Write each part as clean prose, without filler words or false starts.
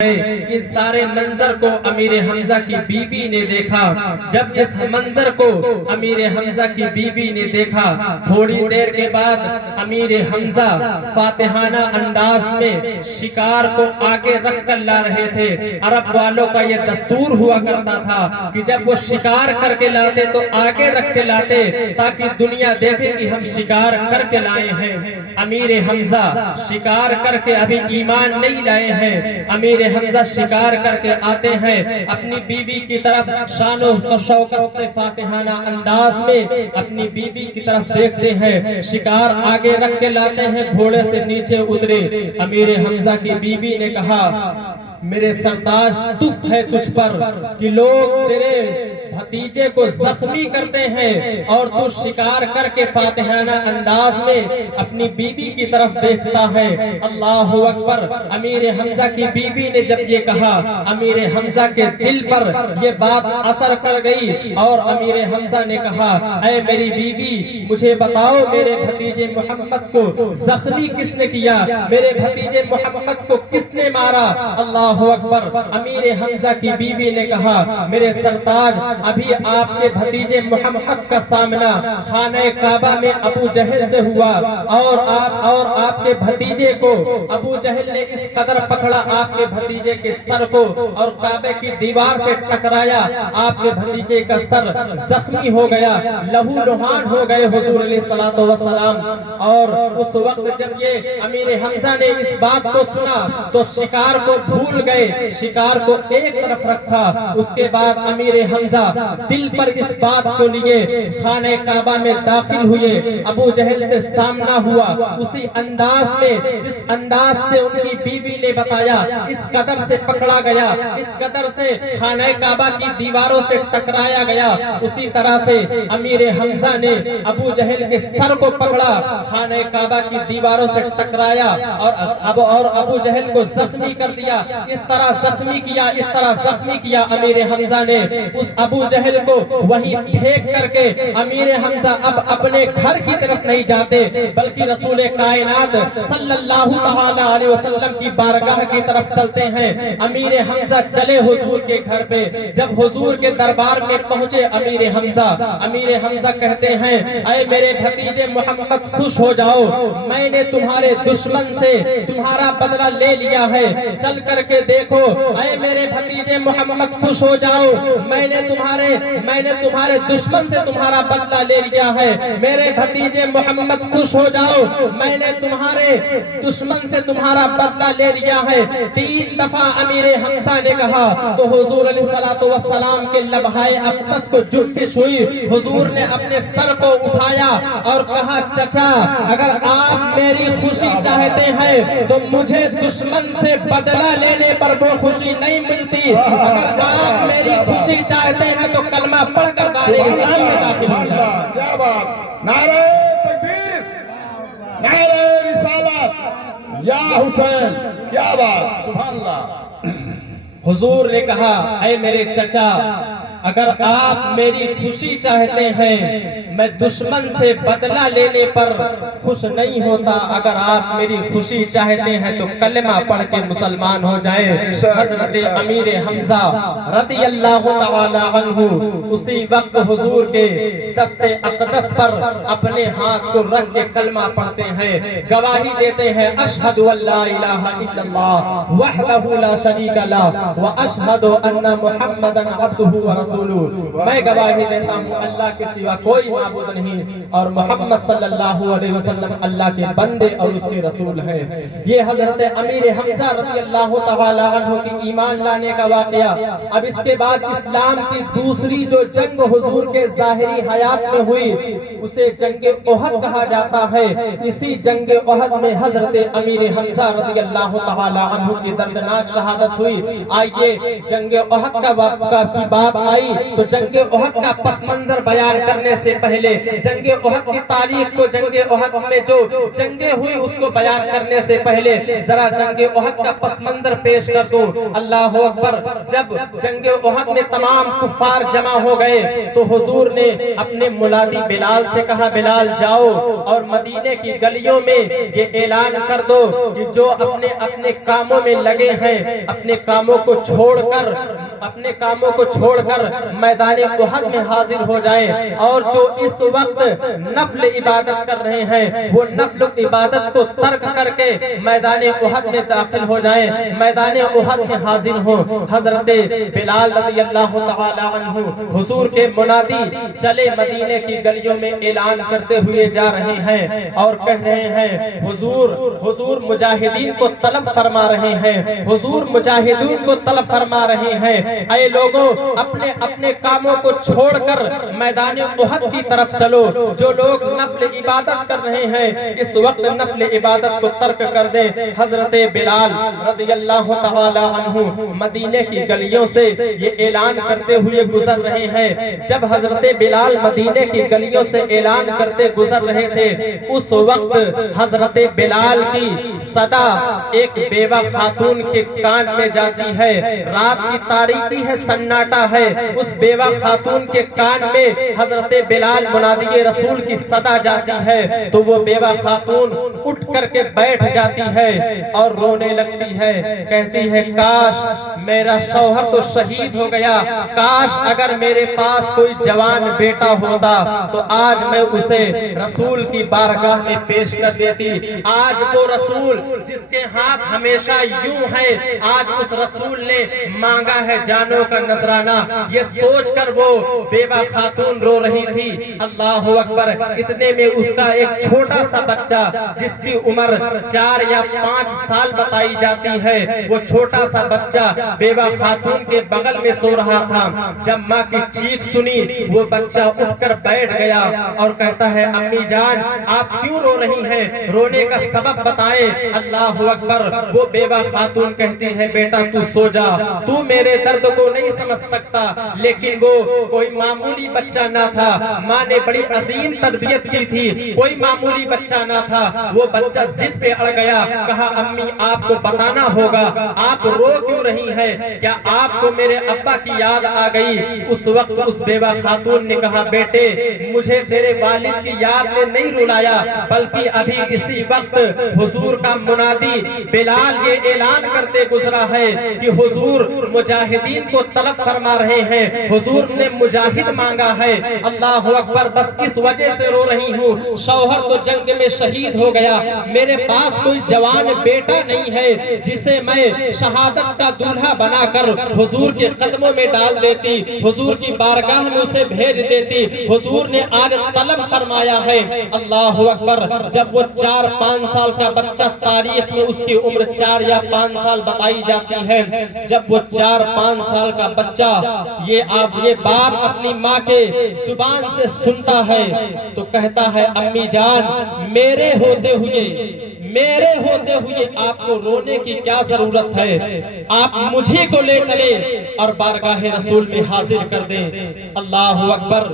اس سارے منظر کو امیر حمزہ کی بیوی نے دیکھا۔ جب اس منظر کو امیر حمزہ کی بیوی نے دیکھا، تھوڑی دیر کے بعد امیر حمزہ فاتحانہ انداز میں شکار کو آگے رکھ کر لا رہے تھے۔ عرب والوں کا یہ دستور ہوا کرتا تھا کہ جب وہ شکار کر کے لاتے تو آگے رکھ کے لاتے تاکہ دنیا دیکھے کہ ہم شکار کر کے لائے ہیں۔ امیر حمزہ شکار کر کے ابھی ایمان نہیں لائے ہیں۔ امیر حمزہ شکار کر کے آتے ہیں، اپنی بیوی کی طرف شان و شوکت سے فاتحانہ انداز میں اپنی بیوی کی طرف دیکھتے ہیں، شکار آگے رکھ کے لاتے ہیں، گھوڑے سے نیچے اترے۔ امیر حمزہ کی بیوی نے کہا، میرے سرتاج دف ہے تجھ پر کہ لوگ تیرے بھتیجے کو زخمی کرتے ہیں اور تو شکار کر کے فاتحانہ انداز میں اپنی بیوی کی طرف دیکھتا ہے۔ اللہ اکبر۔ امیر حمزہ کی بیوی نے جب یہ کہا، امیر حمزہ کے دل پر یہ بات اثر کر گئی اور امیر حمزہ نے کہا، اے میری بیوی مجھے بتاؤ میرے بھتیجے محمد کو زخمی کس نے کیا، میرے بھتیجے محمد کو کس نے مارا؟ اللہ اکبر۔ امیر حمزہ کی بیوی نے کہا، میرے سرتاج ابھی آپ کے بھتیجے محمد کا سامنا خانہ کعبہ میں ابو جہل سے ہوا اور آپ کے بھتیجے کو ابو جہل نے اس قدر پکڑا، آپ کے بھتیجے کے سر کو اور کعبے کی دیوار سے ٹکرایا، آپ کے بھتیجے کا سر زخمی ہو گیا، لہو لہان ہو گئے حضور علیہ الصلوۃ والسلام۔ اور اس وقت جب یہ امیر حمزہ نے اس بات کو سنا تو شکار کو بھول گئے، شکار کو ایک طرف رکھا۔ اس کے بعد امیر حمزہ دل پر اس بات کو لیے خانہ کعبہ میں داخل ہوئے، ابو جہل سے سامنا ہوا، اسی انداز میں جس انداز سے ان کی بیوی نے بتایا، اس قدر سے پکڑا گیا، اس قدر سے خانہ کعبہ کی دیواروں سے ٹکرایا گیا، اسی طرح سے امیر حمزہ نے ابو جہل کے سر کو پکڑا، خانہ کعبہ کی دیواروں سے ٹکرایا اور ابو جہل کو زخمی کر دیا۔ اس طرح زخمی کیا امیر حمزہ نے اس ابو جہل کو وہی پھینک کر کے امیر حمزہ اب اپنے گھر کی طرف نہیں جاتے بلکہ رسول کائنات صلی اللہ علیہ وسلم کی بارگاہ کی طرف چلتے ہیں۔ امیر حمزہ چلے حضور کے گھر پہ، جب حضور کے دربار میں پہنچے امیر حمزہ کہتے ہیں، اے میرے بھتیجے محمد خوش ہو جاؤ، میں نے تمہارے دشمن سے تمہارا بدلہ لے لیا ہے، چل کر کے دیکھو۔ اے میرے بھتیجے محمد خوش ہو جاؤ، میں نے تمہارے دشمن سے تمہارا بدلہ لے لیا ہے۔ میرے بھتیجے محمد خوش ہو جاؤ، میں نے تمہارے دشمن سے تمہارا بدلہ لے لیا ہے۔ 3 دفعہ امیر حمزہ نے کہا تو حضور علیہ الصلوۃ والسلام کے لبہائے اقدس کو جنبش ہوئی، حضور نے اپنے سر کو اٹھایا اور کہا، چچا اگر آپ میری خوشی چاہتے ہیں تو مجھے دشمن سے بدلہ لینے پر وہ خوشی نہیں ملتی، اگر آپ میری خوشی چاہتے ہیں تو کلمہ پڑھ کر دارِ اسلام میں داخل ہو جائیں۔ کیا بات! نعرہ تکبیر، نعرہ رسالت، یا حسین! کیا بات! سبحان اللہ! حضور نے کہا، اے میرے چچا اگر آپ میری خوشی چاہتے ہیں میں دشمن سے بدلہ لینے پر خوش نہیں ہوتا، اگر آپ میری خوشی چاہتے ہیں تو کلمہ پڑھ کے مسلمان ہو جائیں۔ حضرت امیر حمزہ رضی اللہ تعالی عنہ اسی وقت حضور کے دست اقدس پر اپنے ہاتھ کو رکھ کے کلمہ پڑھتے ہیں، گواہی دیتے ہیں، اشہد ان لا الہ الا اللہ وحدہ لا شریک لہ واشہد ان محمدا عبدہ ورسولہ۔ میں گواہی دیتا ہوں اللہ کے سوا کوئی معبود نہیں اور محمد صلی اللہ علیہ وسلم اللہ کے بندے اور اس کے رسول ہیں۔ یہ حضرت امیر حمزہ رضی اللہ تعالی عنہ کی ایمان لانے کا واقعہ۔ اب اس کے بعد اسلام کی دوسری جو جنگ حضور کے ظاہری حیات میں ہوئی اسے جنگ احد کہا جاتا ہے۔ اسی جنگ احد میں حضرت امیر حمزہ رضی اللہ تعالی عنہ کی دردناک شہادت ہوئی۔ آئیے جنگ احد کا واقعہ کی بات آئی تو جنگ احد کا پس منظر بیان کرنے سے پہلے جنگ احد کی تاریخ کو، جنگ احد میں جو جنگیں ہوئی اس کو بیان کرنے سے پہلے ذرا جنگ احد کا پس منظر پیش کر دو۔ اللہ اکبر۔ جب جنگ احد میں تمام کفار جمع ہو گئے تو حضور نے اپنے منادی بلال سے کہا، بلال جاؤ اور مدینے کی گلیوں میں یہ اعلان کر دو کہ جو اپنے کاموں میں لگے ہیں اپنے کاموں کو چھوڑ کر میدان احد میں حاضر ہو جائیں، اور جو اس وقت نفل عبادت کر رہے ہیں وہ نفل عبادت کو ترک کر کے میدان احد میں داخل ہو جائیں، میدان احد میں حاضر ہوں۔ حضرت بلال رضی اللہ تعالی عنہ حضور کے منادی چلے مدینے کی گلیوں میں اعلان کرتے ہوئے جا رہے ہیں اور کہہ رہے ہیں، حضور مجاہدین کو طلب فرما رہے ہیں، حضور مجاہدین کو طلب فرما رہے ہیں، اے لوگوں اپنے کاموں کو چھوڑ کر میدان احد کی طرف چلو، جو لوگ نفل عبادت کر رہے ہیں اس وقت نفل عبادت کو ترک کر دیں۔ حضرت بلال رضی اللہ تعالی عنہ مدینے کی گلیوں سے یہ اعلان کرتے ہوئے گزر رہے ہیں۔ جب حضرت بلال مدینے کی گلیوں سے اعلان کرتے گزر رہے تھے اس وقت حضرت بلال کی صدا ایک بیوہ خاتون کے کان میں جاتی ہے۔ رات کی تاریکی ہے، سناٹا ہے، اس بیوہ خاتون کے کان میں حضرت بلال منادی رسول کی صدا جاتی ہے تو وہ بیوہ خاتون اٹھ کر کے بیٹھ جاتی ہے اور رونے لگتی ہے، کہتی ہے کاش میرا شوہر تو شہید ہو گیا، کاش اگر میرے پاس کوئی جوان بیٹا ہوتا تو آج میں اسے رسول کی بارگاہ میں پیش کر دیتی۔ آج وہ رسول جس کے ہاتھ ہمیشہ یوں ہے، آج اس رسول نے مانگا ہے جانوں کا نذرانہ۔ یہ سوچ کر وہ بیوہ خاتون رو رہی تھی۔ اللہ اکبر۔ اتنے میں اس کا ایک چھوٹا سا بچہ جس کی عمر 4 یا 5 سال بتائی جاتی ہے، وہ چھوٹا سا بچہ بیوہ خاتون کے بغل میں سو رہا تھا۔ جب ماں کی چیخ سنی وہ بچہ اٹھ کر بیٹھ گیا اور کہتا ہے امی جان آپ کیوں رو رہی ہیں، رونے کا سبب بتائیں۔ اللہ اکبر۔ وہ بیوہ خاتون کہتی ہے بیٹا تو سو جا، تو میرے درد کو نہیں سمجھ سکتا، لیکن وہ کوئی معمولی بچہ نہ تھا، ماں نے بڑی عظیم تربیت کی تھی، کوئی معمولی بچہ نہ تھا۔ وہ بچہ ضد پہ اڑ گیا، کہا امی آپ کو بتانا ہوگا، آپ رو کیوں رہی ہیں، کیا آپ کو میرے ابا کی یاد آ گئی؟ اس وقت اس بیوہ خاتون نے کہا بیٹے مجھے تیرے والد کی یاد نے نہیں رلایا، بلکہ ابھی اسی وقت حضور کا منادی بلال یہ اعلان کرتے گزرا ہے کہ حضور مجاہدین کو طلب فرما رہے ہیں، حضور نے مجاہد مانگا ہے۔ اللہ اکبر۔ بس اس وجہ سے رو رہی ہوں، شوہر تو جنگ میں شہید ہو گیا، میرے پاس کوئی جوان بیٹا نہیں ہے جسے میں شہادت کا دولہا بنا کر حضور کے قدموں میں ڈال دیتی، حضور کی بارگاہ میں اسے بھیج دیتی۔ حضور نے آج طلب فرمایا ہے۔ اللہ اکبر۔ جب وہ 4-5 سال کا بچہ، تاریخ میں اس کی عمر 4 یا 5 سال بتائی جاتی ہے، جب وہ 4-5 سال کا بچہ یہ بات اپنی ماں کے زبان سے سنتا ہے تو کہتا ہے امی جان میرے ہوتے ہوئے آپ کو رونے کی کیا ضرورت ہے، آپ مجھے کو لے چلے اور بارگاہ رسول میں حاضر کر دیں۔ اللہ اکبر۔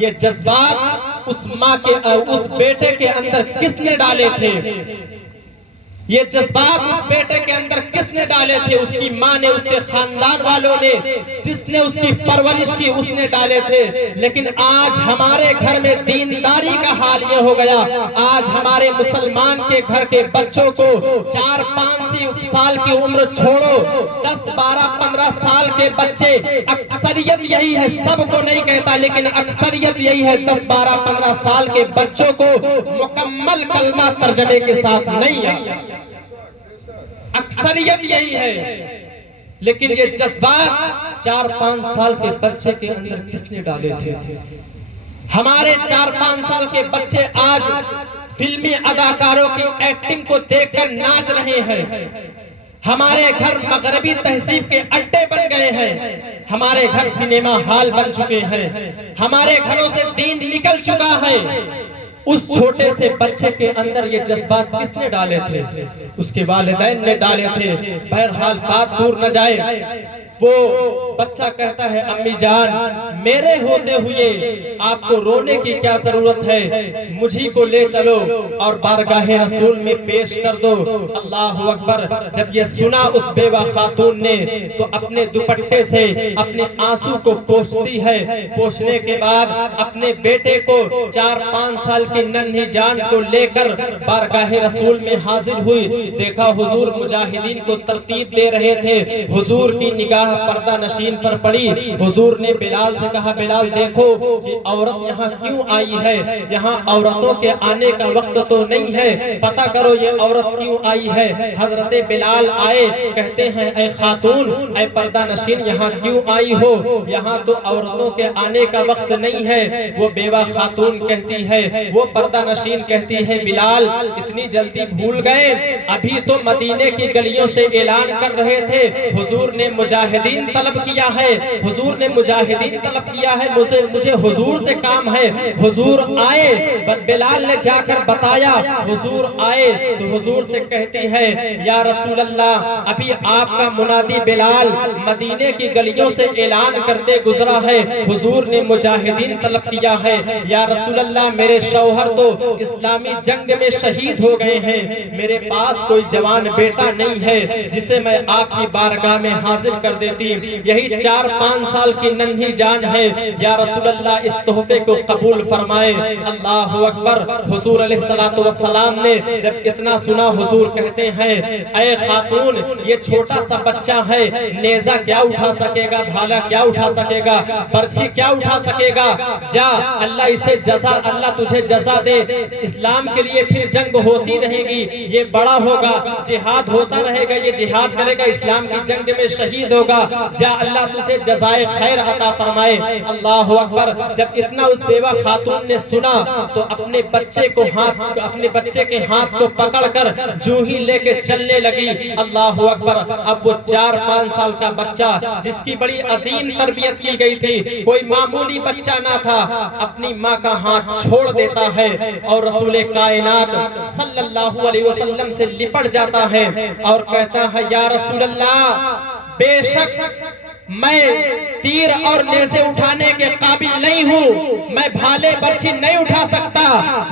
یہ جذبات اس ماں کے اس بیٹے کے اندر کس نے ڈالے تھے؟ یہ جذبات اس بیٹے کے اندر کس نے ڈالے تھے؟ اس کی ماں نے، اس کے خاندان والوں نے، جس نے اس کی پرورش کی اس نے ڈالے تھے۔ لیکن آج ہمارے گھر میں دینداری کا حال یہ ہو گیا، آج ہمارے مسلمان کے گھر کے بچوں کو 4-5 سال کی عمر چھوڑو، 10-12-15 سال کے بچے، اکثریت یہی ہے، سب کو نہیں کہتا لیکن اکثریت یہی ہے، 10-12-15 سال کے بچوں کو مکمل کلمہ ترجمے کے ساتھ نہیں آتا، اکثریت یہی ہے۔ لیکن یہ جذبات 4-5 سال کے بچے کے اندر کس نے ڈالے تھے؟ ہمارے 4-5 سال کے بچے آج فلمی اداکاروں کی ایکٹنگ کو دیکھ کر ناچ رہے ہیں۔ ہمارے گھر مغربی تہذیب کے اڈے بن گئے ہیں، ہمارے گھر سینما ہال بن چکے ہیں، ہمارے گھروں سے دین نکل چکا ہے۔ اس چھوٹے سے بچے کے اندر یہ جذبات کس نے ڈالے تھے؟ اس کے والدین نے ڈالے تھے۔ بہرحال بات دور نہ جائے، وہ بچہ کہتا ہے امی جان میرے ہوتے ہوئے آپ کو رونے کی کیا ضرورت ہے، مجھی کو لے چلو اور بارگاہ رسول میں پیش کر دو۔ اللہ اکبر۔ جب یہ سنا اس بیوہ خاتون نے تو اپنے دوپٹے سے اپنے آنسو کو پوچھتی ہے، پوچھنے کے بعد اپنے بیٹے کو 4-5 سال کی ننھی جان کو لے کر بارگاہ رسول میں حاضر ہوئی۔ دیکھا حضور مجاہدین کو ترتیب دے رہے تھے، حضور کی نگاہ پردہ نشین پر پڑی۔ حضور نے بلال سے کہا بلال دیکھو کہ عورت یہاں کیوں آئی ہے، یہاں عورتوں کے آنے کا وقت تو نہیں ہے، پتہ کرو یہ عورت کیوں آئی ہے۔ حضرت بلال آئے، کہتے ہیں اے خاتون اے پردہ نشین یہاں کیوں آئی ہو، یہاں تو عورتوں کے آنے کا وقت نہیں ہے۔ وہ بیوہ خاتون کہتی ہے، وہ پردہ نشین کہتی ہے بلال اتنی جلدی بھول گئے، ابھی تو مدینے کی گلیوں سے اعلان کر رہے تھے حضور نے مجاہدین طلب کیا ہے، حضور نے مجاہدین طلب کیا ہے، مجھے حضور سے کام ہے۔ حضور آئے، بلال نے جا کر بتایا، حضور آئے تو حضور سے کہتی ہے یا رسول اللہ ابھی آپ کا منادی بلال مدینے کی گلیوں سے اعلان کرتے گزرا ہے، حضور نے مجاہدین طلب کیا ہے۔ یا رسول اللہ میرے شوہر تو اسلامی جنگ میں شہید ہو گئے ہیں، میرے پاس کوئی جوان بیٹا نہیں ہے جسے میں آپ کی بارگاہ میں حاضر کر دیتی، یہی 4-5 سال کی ننھی جان ہے، یا رسول اللہ اس تحفے کو قبول فرمائے۔ اللہ اکبر۔ حضور علیہ السلام نے جب اتنا سنا حضور کہتے ہیں اے خاتون یہ چھوٹا سا بچہ ہے، نیزہ کیا اٹھا سکے گا، بھالا کیا اٹھا سکے گا، برچھی کیا اٹھا سکے گا، جا اللہ اسے جزا، اللہ تجھے جزا دے، اسلام کے لیے پھر جنگ ہوتی رہے گی، یہ بڑا ہوگا جہاد ہوتا رہے گا، یہ جہاد کرے گا اسلام کی جنگ میں شہید ہوگا، جا اللہ تجھے جزائے خیر عطا فرمائے۔ اللہ اکبر۔ جب اتنا اس بیوہ خاتون نے سنا تو اپنے بچے کے ہاتھ کو پکڑ کر جو ہی لے کے چلنے لگی۔ اللہ اکبر۔ اب وہ 4-5 سال کا بچہ جس کی بڑی عظیم تربیت کی گئی تھی، کوئی معمولی بچہ نہ تھا، اپنی ماں کا ہاتھ چھوڑ دیتا ہے اور رسول کائنات صلی اللہ علیہ وسلم سے لپٹ جاتا ہے اور کہتا ہے یا رسول اللہ بے شک میں تیر اور نیزے اٹھانے کے قابل نہیں ہوں، میں بھالے برچھی نہیں اٹھا سکتا،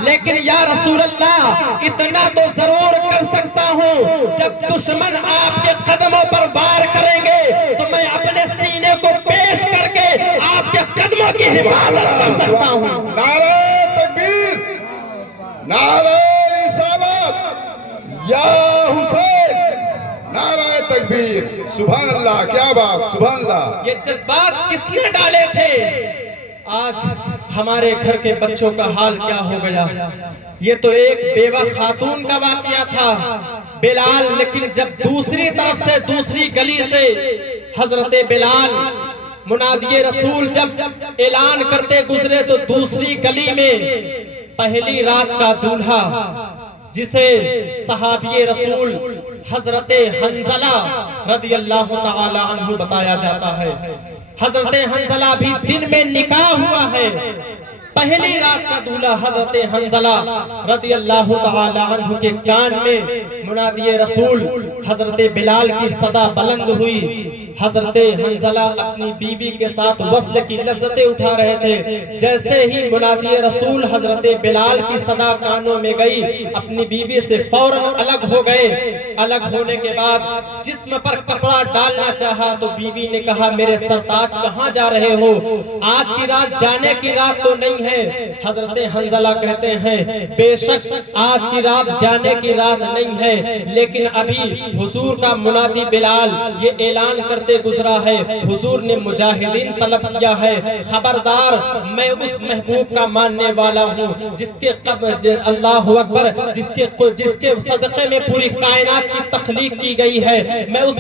لیکن یا رسول اللہ اتنا تو ضرور کر سکتا ہوں، جب دشمن آپ کے قدموں پر وار کریں گے تو میں اپنے سینے کو پیش کر کے آپ کے قدموں کی حفاظت کر سکتا ہوں۔ نعرہ تکبیر، نعرہ رسالت، یا حسین، نعرہ تکبیر، سبحان اللہ، کیا بات، سبحان اللہ۔ یہ جذبات کس نے ڈالے تھے؟ آج ہمارے گھر کے بچوں کا حال کیا ہو گیا؟ یہ تو ایک بیوہ خاتون کا واقعہ تھا بلال، لیکن جب دوسری طرف سے دوسری گلی سے حضرت بلال منادی رسول جب اعلان کرتے گزرے تو دوسری گلی میں پہلی رات کا دولہا جسے صحابی رسول حضرت حنزلہ رضی اللہ تعالی عنہ بتایا جاتا ہے، حضرت حنزلہ بھی دن میں نکاح ہوا ہے، پہلی رات کا دولہا حضرت حنزلہ رضی اللہ تعالی عنہ کے کان میں منادی رسول حضرت بلال کی صدا بلند ہوئی۔ حضرت حنزلہ اپنی بیوی کے ساتھ وصل کی لذتیں اٹھا رہے تھے، جیسے ہی منادی رسول حضرت بلال کی صدا کانوں میں گئی اپنی بیوی سے فوراً الگ ہو گئے۔ الگ ہونے کے بعد جسم پر کپڑا ڈالنا چاہا تو بیوی نے کہا میرے سرتاج کہاں جا رہے ہو، آج کی رات جانے کی رات تو نہیں ہے۔ حضرت حنزلہ کہتے ہیں بے شک آج کی رات جانے کی رات نہیں ہے، لیکن ابھی حضور کا منادی بلال یہ اعلان کرتے گزرا ہے حضور نے مجاہدین طلب کیا ہے، خبردار میں اس محبوب کا ماننے والا ہوں جس کے اللہ اکبر جس کے صدقے میں پوری کائنات کی تخلیق کی گئی ہے، میں اس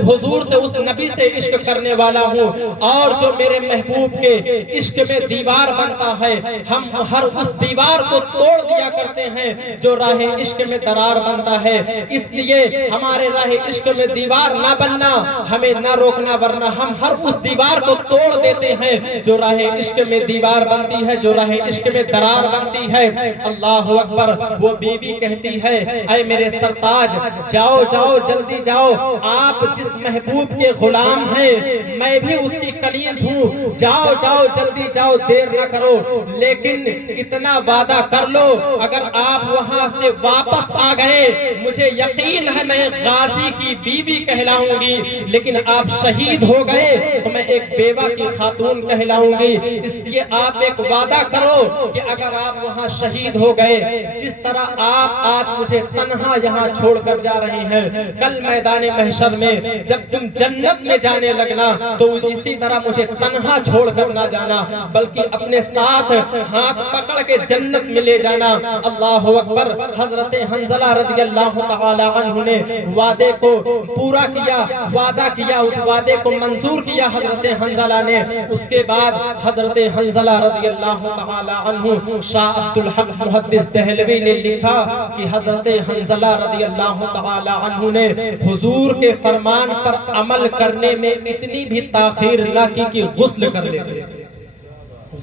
حضور سے اس نبی سے عشق کرنے والا ہوں، اور جو میرے محبوب کے عشق میں دیوار بنتا ہے ہم ہر اس دیوار کو توڑ دیا کرتے ہیں جو راہ عشق میں درار بنتا ہے، اس لیے ہمارے راہ عشق میں دیوار نہ بننا، ہمیں نہ روکنا، ورنہ ہم ہر اس دیوار کو توڑ دیتے ہیں جو راہ عشق میں دیوار بنتی ہے، جو راہ عشق میں درار بنتی ہے۔ اللہ اکبر۔ وہ بیوی کہتی ہے اے میرے سرتاج جاؤ جاؤ جلدی جاؤ، آپ جس محبوب کے غلام ہیں میں بھی اس کی کنیز ہوں، جاؤ جاؤ جلدی جاؤ، دیر نہ کرو، لیکن اتنا وعدہ کر لو اگر آپ وہاں سے واپس آ گئے مجھے یقین ہے میں غازی کی بیوی کہلاؤں گی، لیکن آپ شہید ہو گئے تو میں ایک بیوہ کی خاتون کہلاؤں گی، اس لیے آپ ایک وعدہ کرو کہ اگر آپ وہاں شہید ہو گئے جس طرح آپ آج مجھے تنہا یہاں چھوڑ کر جا رہے ہیں، کل میدان محشر میں جب تم جنت میں جانے لگنا تو اسی طرح مجھے تنہا چھوڑ کر نہ جانا، بلکہ اپنے ساتھ ہاتھ پکڑ کے جنت میں لے جانا۔ اللہ اکبر۔ حضرت حنظلہ رضی اللہ تعالی عنہ نے وعدے کو پورا کیا، وعدہ کیا، اس وعدے کو منظور کیا حضرت حنظلہ نے۔ اس کے بعد حضرت حنظلہ رضی اللہ تعالی عنہ، شاہ عبدالحق محدث دہلوی نے لکھا کہ حضرت حنظلہ رضی اللہ تعالی عنہ نے حضور کے فرمان پر عمل کرنے میں اتنی بھی تاخیر نہ کی کہ غسل کر لیتے،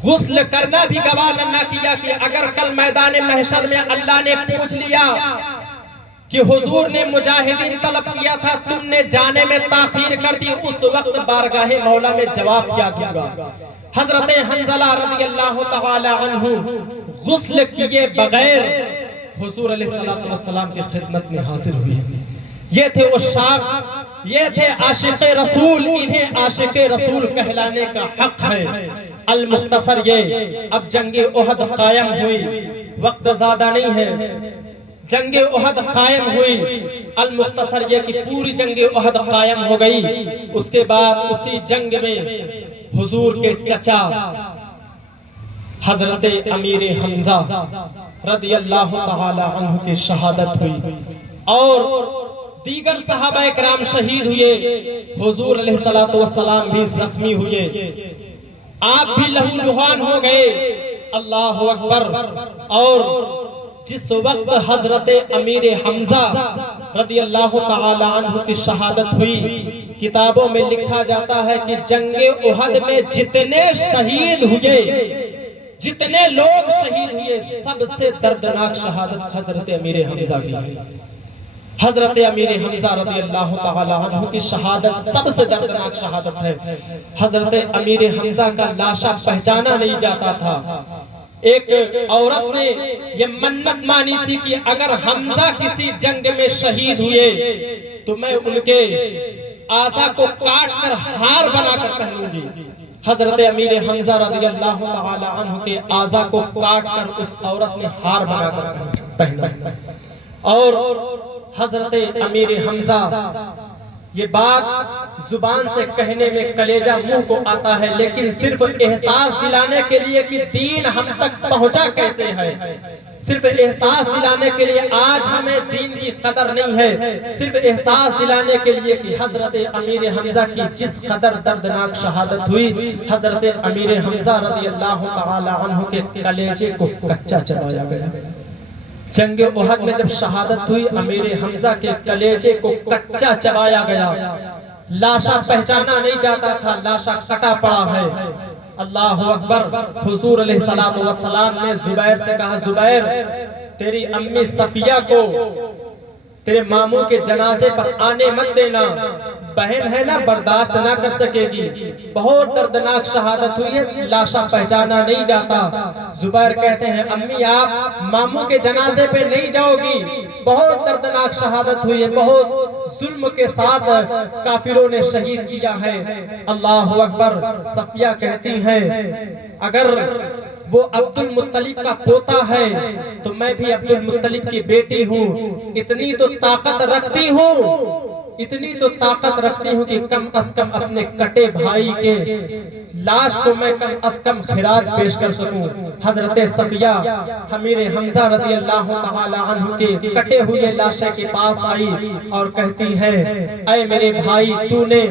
غسل کرنا بھی گوارا نہ کیا کہ اگر کل میدان محشر میں اللہ نے پوچھ لیا کہ حضور نے مجاہدین طلب کیا تھا تم نے جانے میں تاخیر کر دی، اس وقت بارگاہ مولا میں جواب کیا دوں گا؟ حضرت حنظلہ رضی اللہ تعالی عنہ غسل کیے بغیر حضور علیہ السلام کی خدمت میں حاضر ہوئے۔ یہ تھے عشاق، یہ تھے عاشق رسول، انہیں عاشق رسول کہلانے کا حق ہے۔ المختصر یہ، اب جنگ احد قائم ہوئی، وقت زیادہ نہیں ہے، جنگ احد قائم ہوئی، المختصر یہ کہ پوری جنگ احد قائم ہو گئی۔ اس کے بعد اسی جنگ میں حضور کے چچا حضرت امیر حمزہ رضی اللہ تعالی عنہ کی شہادت ہوئی اور دیگر صحابہ اکرام شہید ہوئے، حضور علیہ السلام بھی زخمی ہوئے، آپ بھی لہو لہان ہو گئے۔ اللہ اکبر۔ اور جس وقت حضرت امیر حمزہ رضی اللہ تعالی عنہ کی شہادت ہوئی، کتابوں میں لکھا جاتا ہے کہ جنگ احد میں جتنے شہید ہوئے، جتنے لوگ شہید ہوئے، سب سے دردناک شہادت حضرت امیر حمزہ کی ہے۔ حضرت امیر حمزہ رضی اللہ تعالی عنہ کی شہادت سب سے دردناک شہادت ہے۔ حضرت امیر حمزہ کا لاشا پہچانا نہیں جاتا تھا۔ ایک عورت نے یہ منت مانی تھی کہ اگر حمزہ کسی جنگ میں شہید ہوئے تو میں ان کے اعضا کو کاٹ کر ہار بنا کر پہنوں گی۔ حضرت امیر حمزہ رضی اللہ تعالی عنہ کے اعضا کو کاٹ کر اس عورت نے ہار بنا کر پہنا۔ اور حضرت امیر حمزہ، یہ بات زبان سے کہنے میں کلیجہ منہ کو آتا ہے، لیکن صرف احساس دلانے کے لیے کہ دین ہم تک پہنچا کیسے ہے، صرف احساس دلانے کے لیے آج ہمیں دین کی قدر نہیں ہے، صرف احساس دلانے کے لیے کہ حضرت امیر حمزہ کی جس قدر دردناک شہادت ہوئی، حضرت امیر حمزہ رضی اللہ تعالی عنہ کے کلیجے کو کچا چبایا گیا۔ جنگ احد میں جب شہادت ہوئی، امیر حمزہ کے کلیجے کو کچا چبایا گیا، لاشا پہچانا نہیں جاتا تھا، لاشا کٹا پڑا ہے۔ اللہ اکبر۔ حضور علیہ السلام نے زبیر سے کہا، زبیر تیری امی صفیہ کو تیرے ماموں کے جنازے پر آنے مت دینا، بہن ہے نا برداشت نہ کر سکے گی۔ بہت دردناک شہادت ہوئی ہے، لاشا پہچانا نہیں جاتا۔ زبیر کہتے ہیں امی آپ ماموں کے جنازے پہ نہیں جاؤ گی، بہت دردناک شہادت ہوئی ہے، بہت ظلم کے ساتھ کافروں نے شہید کیا ہے۔ اللہ اکبر۔ صفیہ کہتی ہیں اگر وہ عبد المطلب کا پوتا ہے تو میں بھی عبد المطلب کی بیٹی ہوں، اتنی تو طاقت رکھتی ہوں، اتنی تو طاقت رکھتی ہوں کہ کم از کم اپنے کٹے بھائی کے لاش کو میں کم از کم خراج پیش کر سکوں۔ حضرت صفیہ امیر حمزہ رضی اللہ تعالی عنہ کے کٹے ہوئے لاشے کے پاس آئی اور کہتی ہے اے میرے بھائی، تو نے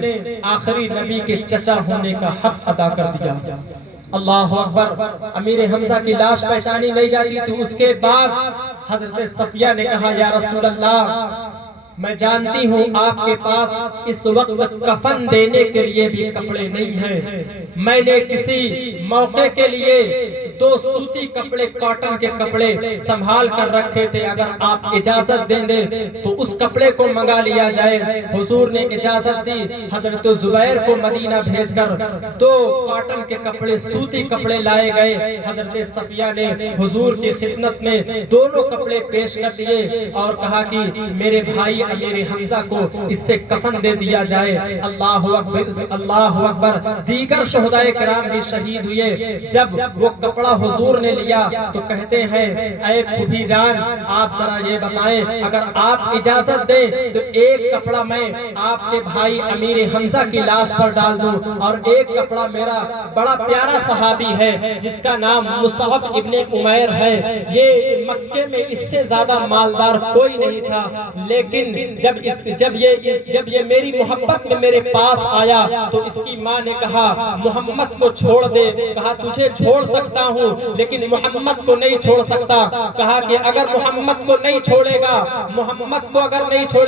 آخری نبی کے چچا ہونے کا حق ادا کر دیا۔ اللہ اکبر۔ امیر حمزہ کی لاش پہچانی نہیں جاتی تھی۔ اس کے بعد حضرت صفیہ نے کہا یا رسول اللہ میں جانتی ہوں آپ کے پاس اس وقت کفن دینے کے لیے بھی کپڑے نہیں ہیں. میں نے کسی موقع کے لیے 2 سوتی کپڑے کاٹن کے کپڑے سنبھال کر رکھے تھے. اگر آپ اجازت دیں دیں تو اس کپڑے کو منگا لیا جائے. حضور نے اجازت دی. حضرت زبیر کو مدینہ بھیج کر 2 کاٹن کے کپڑے سوتی کپڑے لائے گئے. حضرت صفیہ نے حضور کی خدمت میں دونوں کپڑے پیش کر دیے اور کہا کہ میرے بھائی امیر حمزہ کو اس سے کفن دے دیا جائے. اللہ اکبر اللہ اکبر. دیگر شہدائے کرام بھی شہید ہوئے. جب وہ کپڑا حضور نے لیا تو کہتے ہیں اے پھوپھی جان آپ ذرا یہ بتائیں اگر آپ اجازت دیں تو ایک کپڑا میں آپ کے بھائی امیر حمزہ کی لاش پر ڈال دوں اور ایک کپڑا میرا بڑا پیارا صحابی ہے جس کا نام مصعب ابن عمیر ہے. یہ مکے میں اس سے زیادہ مالدار کوئی نہیں تھا لیکن جب یہ میری محبت میں میرے پاس آیا تو اس کی ماں نے کہا محمد کو چھوڑ دے. کہا تجھے چھوڑ سکتا ہوں لیکن محمد کو نہیں چھوڑ سکتا. کہا کہ اگر محمد کو نہیں چھوڑے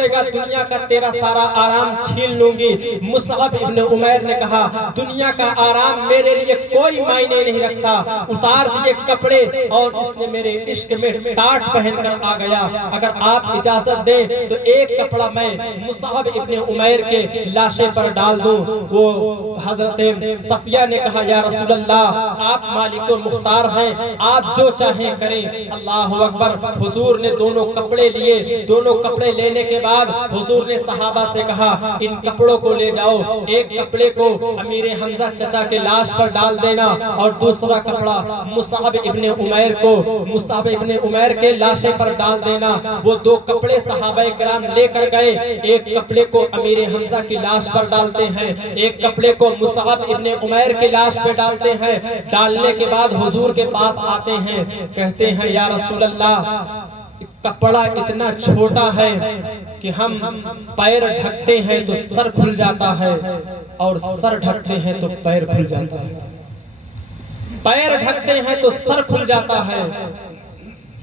گا دنیا کا تیرا سارا آرام چھین لوں گی. مصعب ابن عمیر نے کہا دنیا کا آرام میرے لیے کوئی معنی نہیں رکھتا. اتار دیے کپڑے اور اس نے میرے عشق میں ٹاٹ پہن کر آ گیا. اگر آپ اجازت دیں تو ایک کپڑا میں مصعب ابن عمیر کے لاشے پر ڈال دوں. وہ حضرت صفیہ نے کہا یا رسول اللہ آپ مالک و مختار ہیں آپ جو چاہیں کریں. اللہ اکبر. حضور نے دونوں کپڑے لیے. دونوں کپڑے لینے کے بعد حضور نے صحابہ سے کہا ان کپڑوں کو لے جاؤ. ایک کپڑے کو امیر حمزہ چچا کے لاش پر ڈال دینا اور دوسرا کپڑا مصعب ابن عمیر کے لاشے پر ڈال دینا. وہ 2 کپڑے صحابہ کرام لے کر گئے. ایک کپڑے کو امیر حمزہ کی لاش پر ڈالتے ہیں ایک کپڑے کو مصعب ابن عمیر کی لاش پر ڈالتے ہیں. ڈالنے کے بعد حضور کے پاس آتے ہیں کہتے ہیں یا رسول اللہ کپڑا اتنا چھوٹا ہے کہ ہم پیر ڈھکتے ہیں تو سر کھل جاتا ہے اور سر ڈھکتے ہیں تو پیر کھل جاتا ہے. پیر ڈھکتے ہیں تو سر کھل جاتا ہے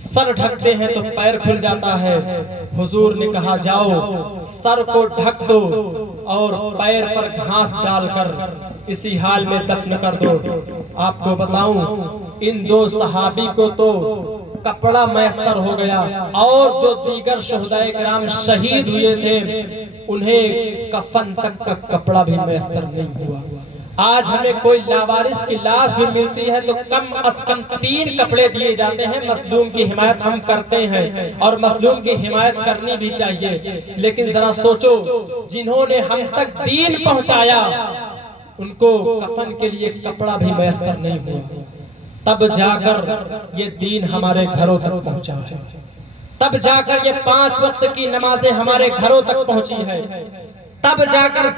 سر ڈھکتے ہیں تو پیر کھل جاتا ہے. حضور نے کہا جاؤ سر کو ڈھک دو اور پیر پر گھاس ڈال کر اسی حال میں دفن کر دو. آپ کو بتاؤں ان 2 صحابی کو تو کپڑا میسر ہو گیا اور جو دیگر شہدائے کرام شہید ہوئے تھے انہیں کفن تک کا کپڑا بھی میسر نہیں ہوا. آج ہمیں کوئی لاوارث کی لاش بھی ملتی ہے تو کم از کم 3 کپڑے دیے جاتے ہیں. مظلوم کی حمایت ہم کرتے ہیں اور مظلوم کی حمایت کرنی بھی چاہیے. لیکن ذرا سوچو جنہوں نے ہم تک دین پہنچایا ان کو کفن کے لیے کپڑا بھی میسر نہیں ہوا. تب جا کر یہ دین ہمارے گھروں تک پہنچا ہے. تب جا کر یہ 5 وقت کی نمازیں ہمارے گھروں تک پہنچی ہے. تب جا کر